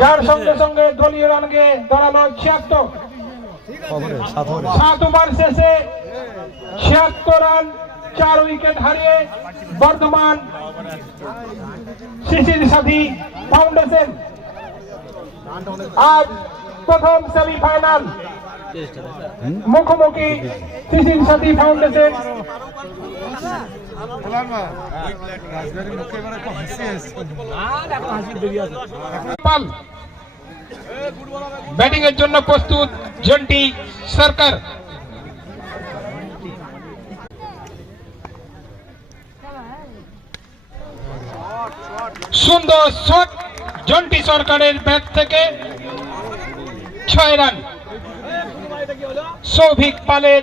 যার সঙ্গে সঙ্গে দলীয় রানকে দাঁড়ালো 76। 7 ওভার শেষে 76 রান 4 উইকেট হারিয়ে বর্ধমান শিশির সাথী ফাউন্ডেশন আজ প্রথম সেমিফাইনাল মুখোমুখি শিশির সাথী ফাউন্ডেশন। ব্যাটিং এর জন্য প্রস্তুত জন্টি সরকার। সুন্দর শট জন্টি সরকারের ব্যাট থেকে 6 রান। সৌভিক পালের